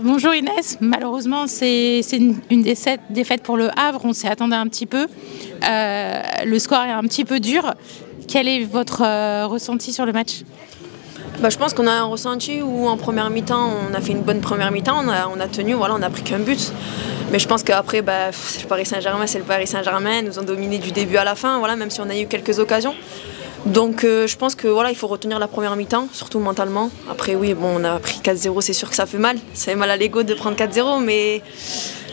Alors bonjour Inès, malheureusement c'est une défaite pour le Havre, on s'y attendait un petit peu. Le score est un petit peu dur. Quel est votre ressenti sur le match? Je pense qu'on a un ressenti où en première mi-temps, on a fait une bonne première mi-temps, on a tenu, voilà, on n'a pris qu'un but. Mais je pense qu'après, le Paris Saint-Germain, c'est le Paris Saint-Germain, ils nous ont dominé du début à la fin, voilà, même si on a eu quelques occasions. Donc je pense que voilà, il faut retenir la première mi-temps, surtout mentalement. Après oui, bon, on a pris 4-0, c'est sûr que ça fait mal. Ça fait mal à l'ego de prendre 4-0, mais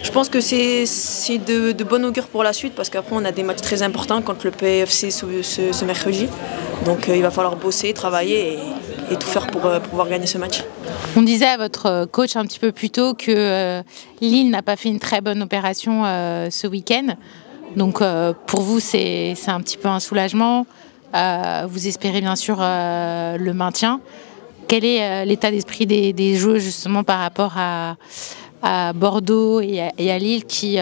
je pense que c'est de bon augure pour la suite parce qu'après on a des matchs très importants contre le PFC ce mercredi. Donc il va falloir bosser, travailler et tout faire pour pouvoir gagner ce match. On disait à votre coach un petit peu plus tôt que Lille n'a pas fait une très bonne opération ce week-end. Donc pour vous c'est un petit peu un soulagement. Vous espérez bien sûr le maintien. Quel est l'état d'esprit des joueurs justement par rapport à Bordeaux et à Lille qui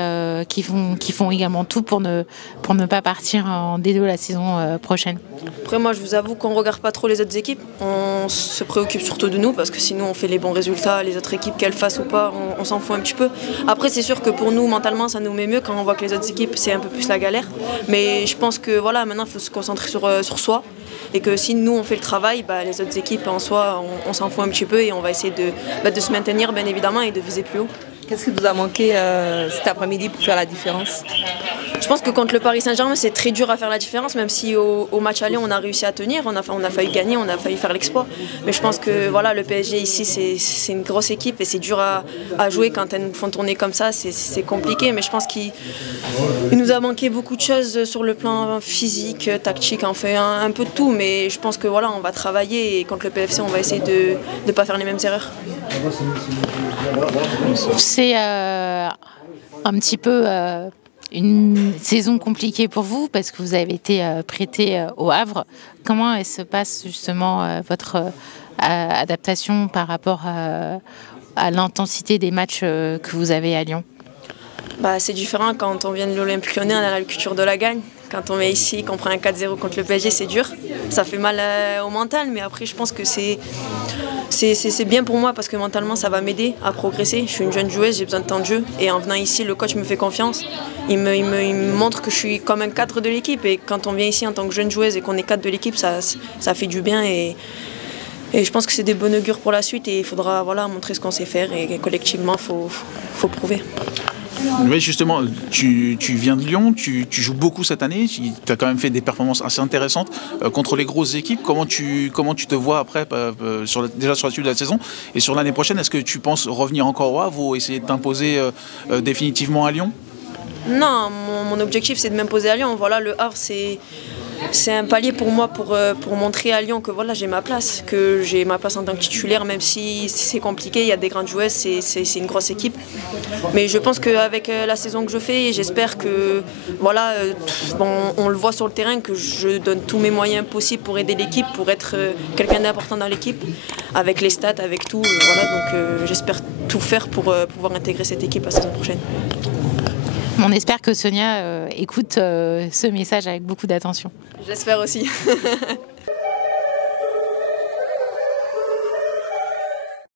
font également tout pour ne pas partir en D2 la saison prochaine? Après moi je vous avoue qu'on ne regarde pas trop les autres équipes, on se préoccupe surtout de nous parce que sinon on fait les bons résultats, les autres équipes qu'elles fassent ou pas, on s'en fout un petit peu. Après c'est sûr que pour nous mentalement ça nous met mieux quand on voit que les autres équipes c'est un peu plus la galère. Mais je pense que voilà, maintenant il faut se concentrer sur soi et que si nous on fait le travail, les autres équipes en soi on s'en fout un petit peu et on va essayer de se maintenir bien évidemment et de viser plus haut. Qu'est-ce qui vous a manqué cet après-midi pour faire la différence? Je pense que contre le Paris Saint-Germain, c'est très dur à faire la différence, même si au match aller, on a réussi à tenir, on a failli gagner, on a failli faire l'exploit. Mais je pense que voilà, le PSG ici, c'est une grosse équipe et c'est dur à jouer quand elles nous font tourner comme ça, c'est compliqué. Mais je pense qu'il nous a manqué beaucoup de choses sur le plan physique, tactique, on fait un peu de tout. Mais je pense que voilà, on va travailler et contre le PFC, on va essayer de ne pas faire les mêmes erreurs. C'est un petit peu une saison compliquée pour vous parce que vous avez été prêté au Havre. Comment se passe justement votre adaptation par rapport à l'intensité des matchs que vous avez à Lyon? C'est différent quand on vient de l'Olympique Lyonnais, on a la culture de la gagne. Quand on vient ici, qu'on prend un 4-0 contre le PSG, c'est dur. Ça fait mal au mental, mais après je pense que c'est bien pour moi parce que mentalement ça va m'aider à progresser. Je suis une jeune joueuse, j'ai besoin de temps de jeu et en venant ici, le coach me fait confiance. Il me montre que je suis comme un cadre de l'équipe et quand on vient ici en tant que jeune joueuse et qu'on est cadre de l'équipe, ça fait du bien et je pense que c'est des bonnes augures pour la suite et il faudra montrer ce qu'on sait faire et collectivement, faut prouver. Oui, justement, tu viens de Lyon, tu joues beaucoup cette année, tu as quand même fait des performances assez intéressantes contre les grosses équipes. Comment tu te vois après, déjà sur la suite de la saison et sur l'année prochaine? Est-ce que tu penses revenir encore au Havre ou essayer de t'imposer définitivement à Lyon? Non, mon objectif c'est de m'imposer à Lyon. Voilà, le Havre c'est un palier pour moi pour montrer à Lyon que voilà, j'ai ma place en tant que titulaire, même si c'est compliqué, il y a des grandes joueuses, c'est une grosse équipe. Mais je pense qu'avec la saison que je fais, j'espère que voilà, on le voit sur le terrain, que je donne tous mes moyens possibles pour aider l'équipe, pour être quelqu'un d'important dans l'équipe, avec les stats, avec tout. Voilà, donc j'espère tout faire pour pouvoir intégrer cette équipe la saison prochaine. On espère que Sonia écoute ce message avec beaucoup d'attention. J'espère aussi.